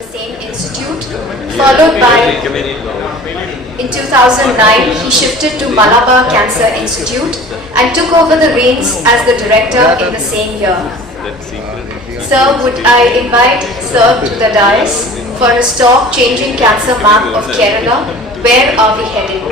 the same institute, followed by, in 2009, he shifted to Malabar Cancer Institute and took over the reins as the director in the same year. Sir, would I invite Sir to the dais for his talk, Changing Cancer Map of Kerala, Where Are We Heading?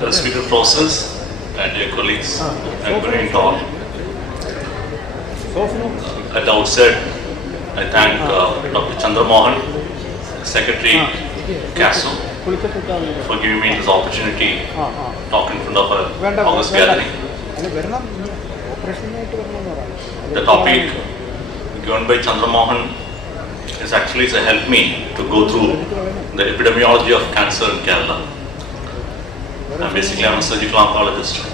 The speaker process and dear colleagues and very tall. At the outset, I thank Dr. Chandramohan, Secretary KASO, for giving me this opportunity to talk in front of a August gathering. The topic given by Chandramohan is actually to help me to go through the epidemiology of cancer in Kerala. I'm a surgical oncologist.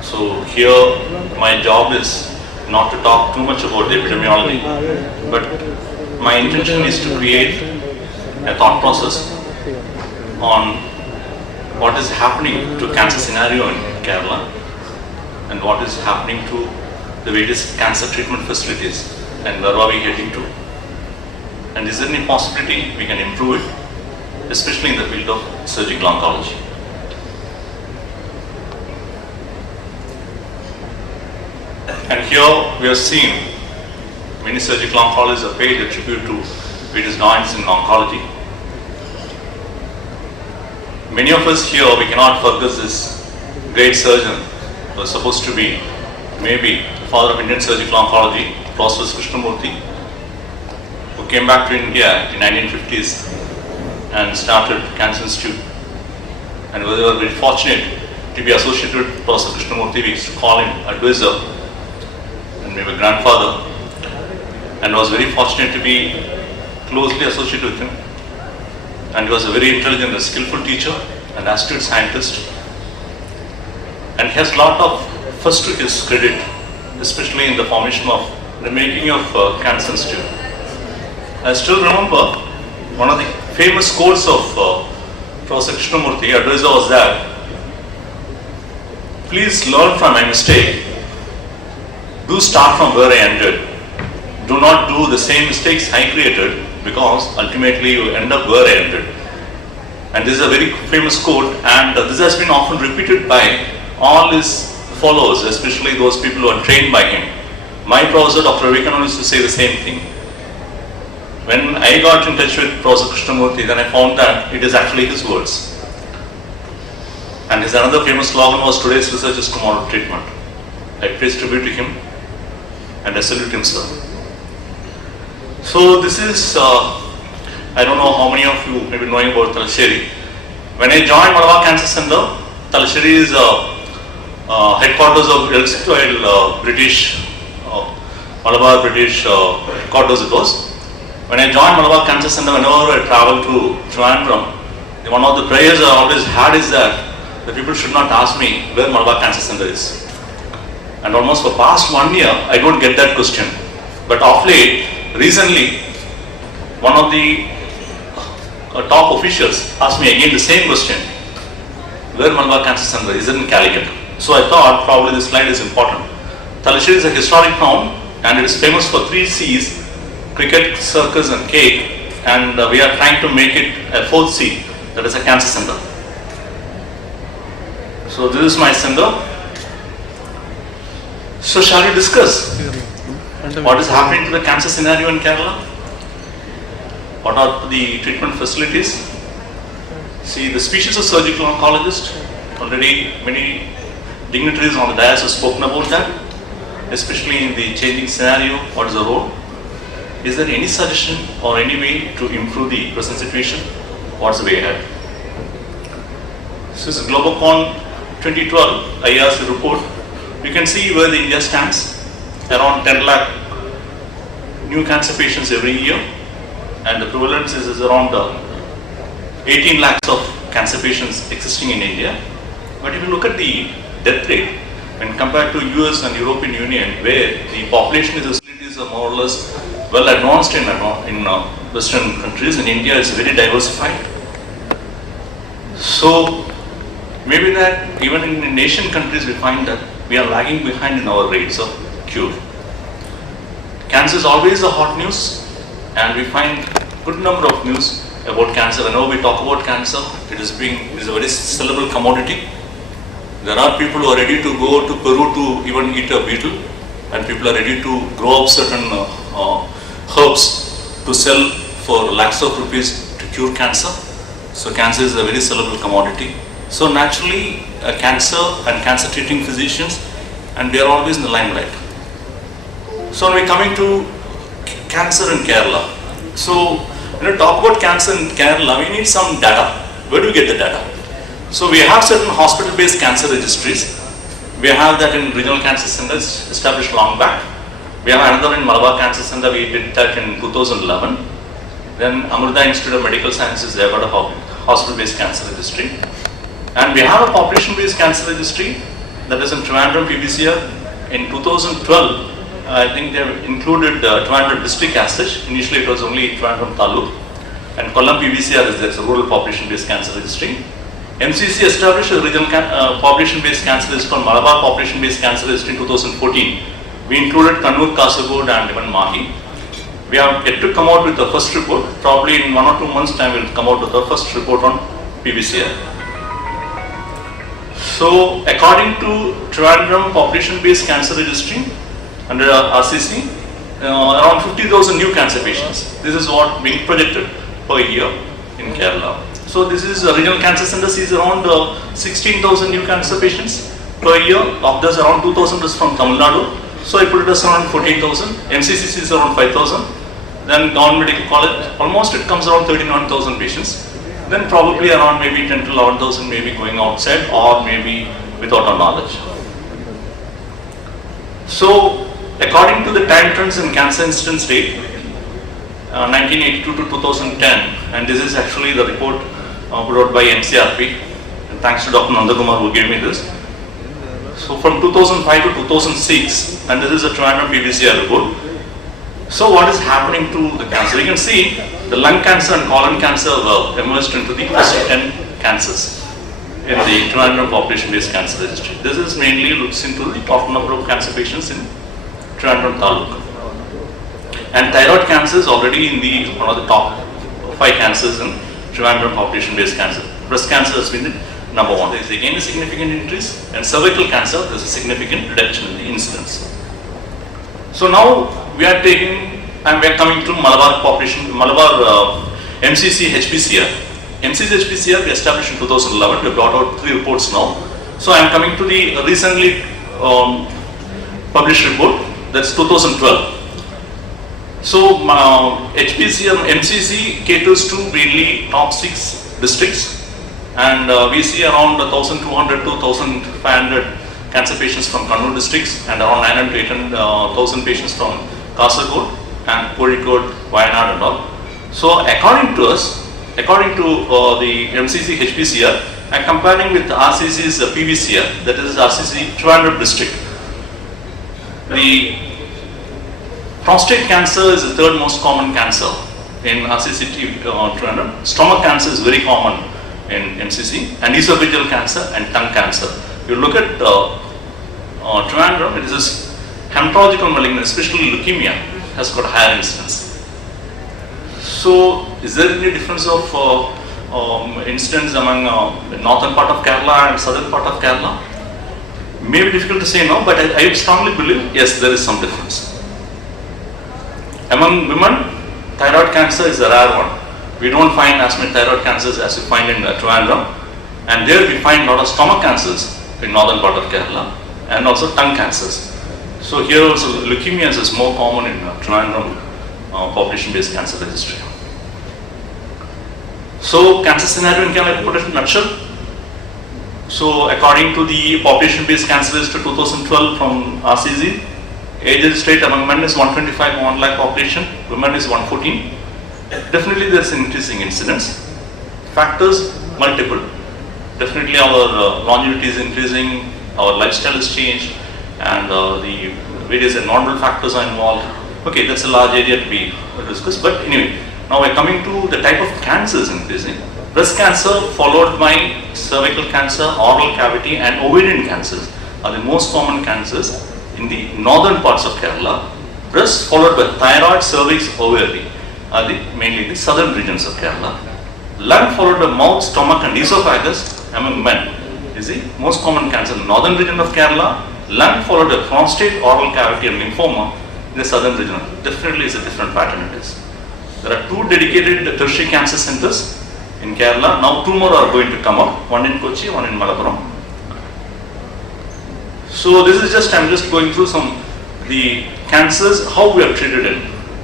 So here my job is not to talk too much about the epidemiology, but my intention is to create a thought process on what is happening to cancer scenario in Kerala and what is happening to the various cancer treatment facilities and where are we heading to. And is there any possibility we can improve it, especially in the field of surgical oncology. And here we are seeing many surgical oncologists are paid a tribute to various giants in oncology. Many of us here, we cannot forget this great surgeon who was supposed to be maybe the father of Indian surgical oncology, Professor Krishnamurthy, who came back to India in 1950s and started Cancer Institute. And we were very fortunate to be associated with Professor Krishnamurthy. We used to call him advisor, and maybe grandfather, and was very fortunate to be closely associated with him. And he was a very intelligent and skillful teacher and astute scientist. And he has a lot of first to his credit, especially in the formation of the making of Cancer Institute. I still remember one of the famous quotes of Professor Krishnamurthy, advisor, was that, please learn from my mistake. Do start from where I ended. Do not do the same mistakes I created, because ultimately you end up where I ended. And this is a very famous quote, and this has been often repeated by all his followers, especially those people who are trained by him. My professor, Dr. Vivekananda, used to say the same thing. When I got in touch with Professor Krishnamurthy, then I found that it is actually his words. And his another famous slogan was, today's research is tomorrow's treatment. I pay tribute to him and I salute him, sir. So this is, I don't know how many of you may be knowing about Talasheri. When I joined Malabar Cancer Center, Talasheri is headquarters of British, Malabar British headquarters it was. When I joined Malabar Cancer Center, whenever I travel to Trivandrum, one of the prayers I always had is that the people should not ask me where Malabar Cancer Center is. And almost for past 1 year, I don't get that question. But of late, recently, one of the top officials asked me again the same question. Where Malabar Cancer Center is? It in Calicut? So I thought probably this slide is important. Talasheri is a historic town and it is famous for 3 C's, cricket, circus and cake, and we are trying to make it a 4th C, that is a cancer center. So this is my center. So shall we discuss what is happening to the cancer scenario in Kerala? What are the treatment facilities? See, the species of surgical oncologist, already many dignitaries on the dais have spoken about that, especially in the changing scenario, what is the role? Is there any suggestion or any way to improve the present situation? What's the way ahead? This is Globocon 2012 IRC report. You can see where the India stands. Around 10 lakh new cancer patients every year, and the prevalence is around 18 lakhs of cancer patients existing in India. But if you look at the death rate, when compared to US and European Union, where the population facilities are more or less well advanced in Western countries, in India it's very diversified. So Maybe that even in Asian countries we find that we are lagging behind in our rates of cure. Cancer is always the hot news, and we find good number of news about cancer. Whenever we talk about cancer, it is a very sellable commodity. There are people who are ready to go to Peru to even eat a beetle, and people are ready to grow up certain herbs to sell for lakhs of rupees to cure cancer. So cancer is a very sellable commodity. So naturally, cancer and cancer treating physicians, and they are always in the limelight. So when we're coming to cancer in Kerala, so when we talk about cancer in Kerala, we need some data. Where do we get the data? So we have certain hospital-based cancer registries. We have that in regional cancer centers established long back. We have another in Malabar Cancer Center. We did that in 2011. Then Amrita Institute of Medical Sciences, they have got a hospital-based cancer registry. And we have a population-based cancer registry that is in Trivandrum PBCR. In 2012, I think they have included Trivandrum district as such. Initially it was only Trivandrum Taluk. And Kollam PBCR is there, it's a rural population-based cancer registry. MCC established a regional population-based cancer registry on Malabar population-based cancer registry in 2014. We included Kannur, Kasaragod and even Mahi. We have yet to come out with the first report. Probably in 1 or 2 months' time we'll come out with the first report on PBCR. So according to Trivandrum population-based cancer registry under RCC, around 50,000 new cancer patients. This is what being projected per year in Kerala. So this is regional cancer center sees around 16,000 new cancer patients per year. Of this, around 2,000 is from Tamil Nadu. So I put it as around 14,000. MCC sees around 5,000. Then Government Medical College, almost it comes around 39,000 patients. Then probably around maybe 10 to 11,000 maybe going outside or maybe without our knowledge. So according to the time trends in cancer incidence rate, 1982 to 2010, and this is actually the report wrote by NCRP, and thanks to Dr. Nandakumar who gave me this. So from 2005 to 2006, and this is a Trivandrum PBCR report. So what is happening to the cancer? You can see the lung cancer and colon cancer emerged into the first 10 cancers in the Trivandrum population-based cancer registry. This is mainly looks into the total number of cancer patients in Trivandrum Taluk. And thyroid cancer is already in the one of the top 5 cancers in Trivandrum population-based cancer. Breast cancer has been the number 1. There is again a significant increase, and cervical cancer there is a significant reduction in the incidence. So now we are taking, and we are coming to Malabar population, Malabar MCC HPCR. MCC HPCR we established in 2011. We brought out 3 reports now. So I am coming to the recently published report, that's 2012. So HPCR MCC caters to mainly top 6 districts, and we see around 1,200 to 1,500 cancer patients from Kannur districts and around 900 to 800,000 patients from Kasaragod and Kozhikode, Wayanad and all. So according to us, according to the MCC HPCR, and comparing with RCC's PBCR, that is RCC Trivandrum district, the prostate cancer is the 3rd most common cancer in RCC Trivandrum. Stomach cancer is very common in MCC, and esophageal cancer and tongue cancer. You look at Trivandrum, it is this hematological malignancy, especially leukemia, has got a higher incidence. So, is there any difference of incidence among the northern part of Kerala and southern part of Kerala? Maybe difficult to say no, but I strongly believe yes, there is some difference. Among women, thyroid cancer is a rare one. We don't find as many thyroid cancers as we find in Trivandrum, and there we find a lot of stomach cancers in northern part of Kerala and also tongue cancers. So here also leukemias is more common in Trivandrum population-based cancer registry. So cancer scenario in Kerala, put it in a nutshell. So according to the population-based cancer registry 2012 from RCC, age rate among men is 125 1 lakh population, women is 114. Definitely there is an increasing incidence. Factors multiple. Definitely our longevity is increasing, our lifestyle has changed, and the various environmental factors are involved. Okay, that's a large area to be discussed, but anyway, now we're coming to the type of cancers increasing. Breast cancer followed by cervical cancer, oral cavity and ovarian cancers are the most common cancers in the northern parts of Kerala. Breast followed by thyroid, cervix, ovary are mainly the southern regions of Kerala. Lung followed by mouth, stomach and esophagus among men is the most common cancer in the northern region of Kerala. Lung followed by prostate, oral cavity and lymphoma in the southern region. Definitely is a different pattern it is. There are 2 dedicated tertiary cancer centers in Kerala. Now 2 more are going to come up, one in Kochi, one in Malappuram. So this is just, I'm just going through some the cancers, how we are treated in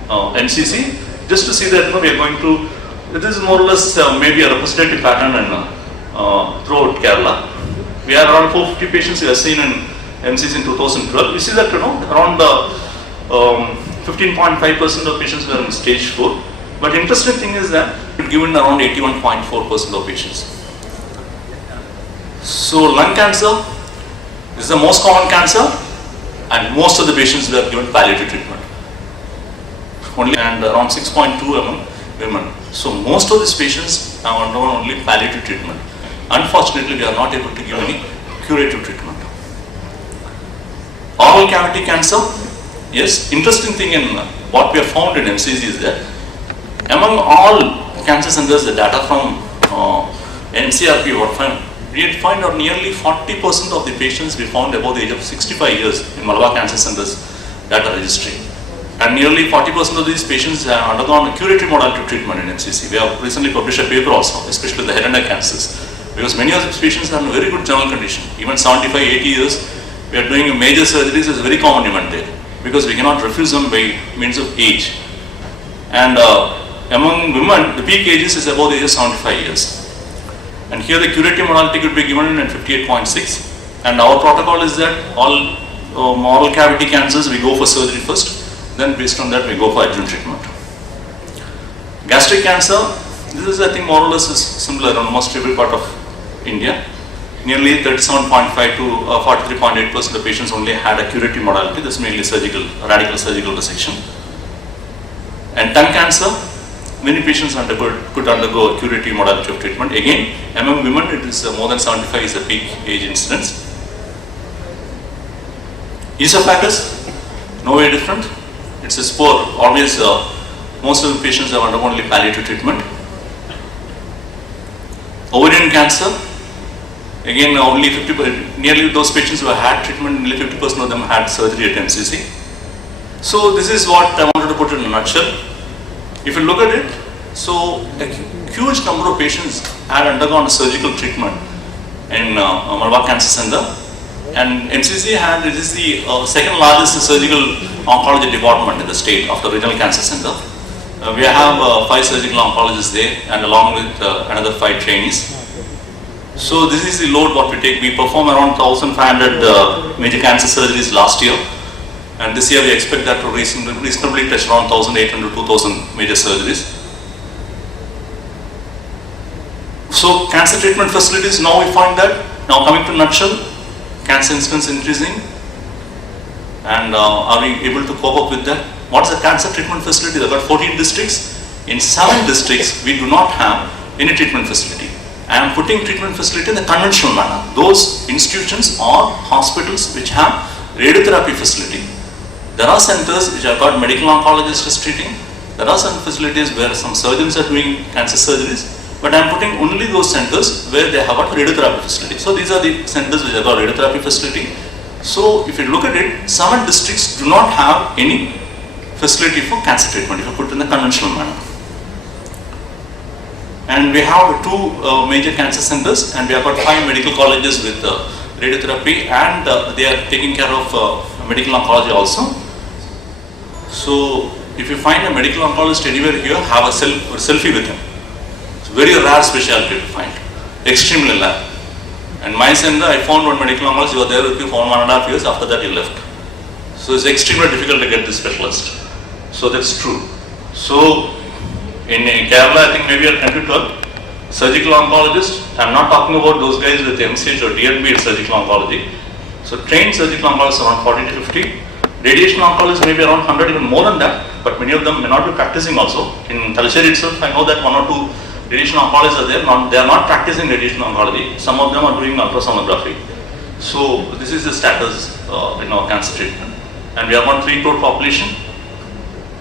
NCC, just to see that we are going to, this is more or less maybe a representative pattern in, throughout Kerala. We are around 450 patients we have seen in NCC in 2012. You see that around 15.5% of patients were in stage 4. But interesting thing is that we've given around 81.4% of patients. So lung cancer is the most common cancer and most of the patients were given palliative treatment. And around 6.2 among women. So most of these patients have undergone only palliative treatment. Unfortunately, we are not able to give any curative treatment. Oral cavity cancer, yes, interesting thing in what we have found in MCC is that among all cancer centers, the data from NCRP we find out nearly 40% of the patients we found above the age of 65 years in Malabar Cancer Center's data registry. And nearly 40% of these patients have undergone a curative modality of treatment in MCC. We have recently published a paper also, especially the head and neck cancers, because many of these patients are in very good general condition. Even 75, 80 years, we are doing major surgeries is very common even there, because we cannot refuse them by means of age. And among women, the peak ages is above the age of 75 years. And here the curative modality could be given at 58.6. And our protocol is that all oral cavity cancers, we go for surgery first, then based on that we go for adjuvant treatment. Gastric cancer, this is I think more or less is similar in almost every part of India. Nearly 37.5 to 43.8% of patients only had a curative modality. This is mainly surgical, radical surgical resection. And tongue cancer, many patients could undergo a curative modality of treatment. Again, among women it is more than 75 is the peak age incidence. Esophagus, no way different. It's a spore. Always most of the patients have undergone only palliative treatment. Ovarian cancer, again only 50%, nearly those patients who have had treatment, nearly 50% of them had surgery at MCC. So this is what I wanted to put in a nutshell. If you look at it, so a huge number of patients had undergone surgical treatment in Malabar Cancer Center, and MCC it is the second largest surgical oncology department in the state after Regional Cancer Center. We have 5 surgical oncologists there, and along with another 5 trainees. So this is the load what we take. We perform around 1,500 major cancer surgeries last year. And this year we expect that to reasonably touch around 1,800 to 2,000 major surgeries. So cancer treatment facilities, now we find that, now coming to nutshell, cancer incidence increasing, and are we able to cope up with that? What's the cancer treatment facility? There are 14 districts. In 7 districts we do not have any treatment facility. I am putting treatment facility in the conventional manner. Those institutions or hospitals which have radiotherapy facility. There are centers which have got medical oncologists treating. There are some facilities where some surgeons are doing cancer surgeries, but I am putting only those centers where they have got radiotherapy facility. So these are the centers which have got radiotherapy facility. So if you look at it, 7 districts do not have any facility for cancer treatment if you put it in the conventional manner. And we have 2 major cancer centers, and we have got 5 medical colleges with radiotherapy, and they are taking care of medical oncology also. So if you find a medical oncologist anywhere here, have a selfie with him. It's very rare specialty to find, extremely rare. And my center, I found one medical oncologist who was there with me for 1.5 years. After that he left. So it's extremely difficult to get this specialist. So that's true. So in Kerala, I think maybe I'll continue to surgical oncologist. I'm not talking about those guys with MCH or DNB in surgical oncology. So trained surgical oncologists around 40 to 50. Radiation oncologists maybe around 100, even more than that. But many of them may not be practicing also. In Talcherry itself, I know that 1 or 2 radiation oncologists are there, they are not practicing radiation oncology. Some of them are doing ultrasonography. So this is the status in our cancer treatment. And we have 1 3 crore population.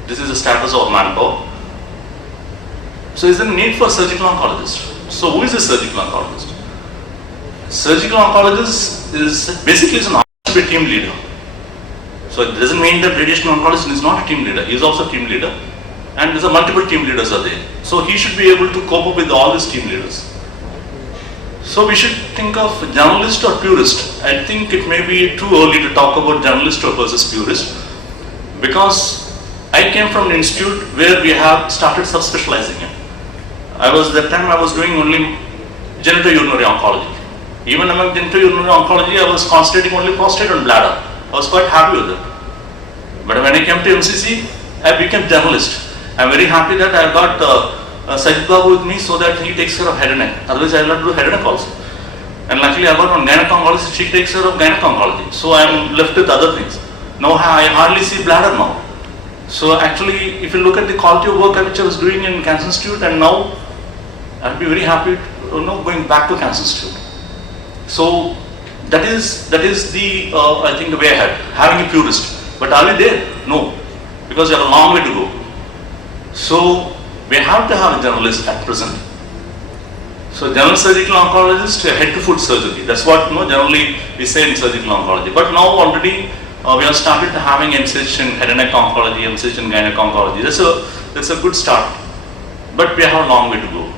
This is the status of manpower. So is there a need for surgical oncologist? So who is a surgical oncologist? Surgical oncologist is basically an team leader. So it doesn't mean that radiation oncologist is not a team leader. He is also a team leader. And there's a multiple team leaders are there. So he should be able to cope up with all these team leaders. So we should think of generalist or purist. I think it may be too early to talk about generalist versus purist, because I came from an institute where we have started subspecializing it. That time I was doing only genitourinary oncology. Even among genitourinary oncology, I was concentrating only prostate and bladder. I was quite happy with it. But when I came to MCC, I became generalist. I'm very happy that I got Sajid Babu with me so that he takes care of head and neck. Otherwise, I will not do head and neck also. And luckily, I got one gynecologist, she takes care of gynecology. So I'm left with other things. Now I hardly see bladder now. So actually, if you look at the quality of work which I was doing in Cancer Institute, and now I'll be very happy going back to Cancer Institute. So that is the I think the way ahead, having a purist. But are we there? No, because we have a long way to go. So we have to have a generalist at present. So general surgical oncologist, head to foot surgery. That's what generally we say in surgical oncology. But now already we have started having MCH in head and neck oncology, MCH in gynec oncology. That's a good start. But we have a long way to go.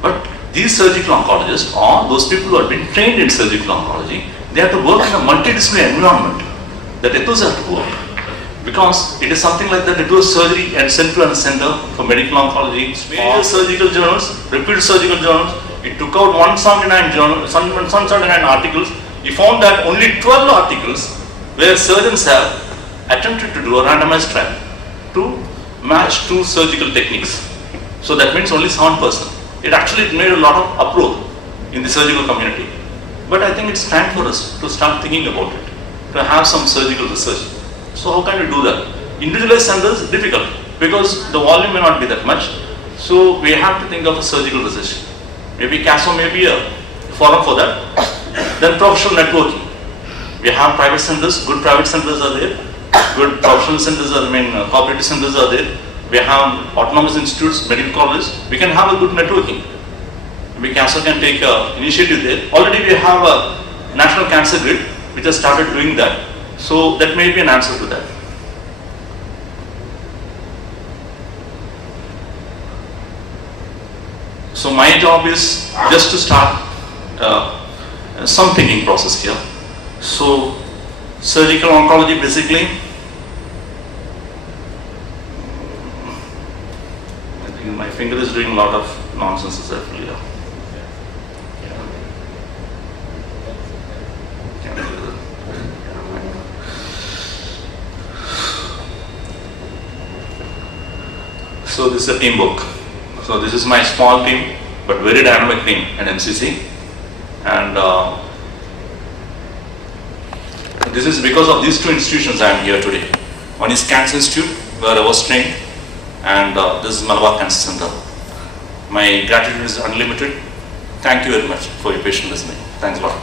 But these surgical oncologists, or those people who have been trained in surgical oncology, they have to work in a multidisciplinary environment that ethos have to work. Because it is something like that, they do a surgery and Central and Center for Medical Oncology, major surgical journals, reputed surgical journals. It took out 179 articles. He found that only 12 articles where surgeons have attempted to do a randomized trial to match 2 surgical techniques. So that means only 7%. It actually made a lot of uproar in the surgical community. But I think it's time for us to start thinking about it, to have some surgical research. So how can we do that? Individualized centers is difficult because the volume may not be that much. So we have to think of a surgical research. Maybe KASO may be a forum for that. Then professional networking. We have private centers, good private centers are there. Good professional centers are, cooperative centers are there. We have autonomous institutes, medical colleges. We can have a good networking. Maybe KASO can take an initiative there. Already we have a national cancer grid which has started doing that. So that may be an answer to that. So my job is just to start some thinking process here. So surgical oncology basically, I think my finger is doing a lot of nonsense as I feel here. So this is a teamwork. So this is my small team, but very dynamic team at MCC. And this is because of these 2 institutions I am here today. One is Cancer Institute, where I was trained, and this is Malabar Cancer Center. My gratitude is unlimited. Thank you very much for your patient listening. Thanks a lot.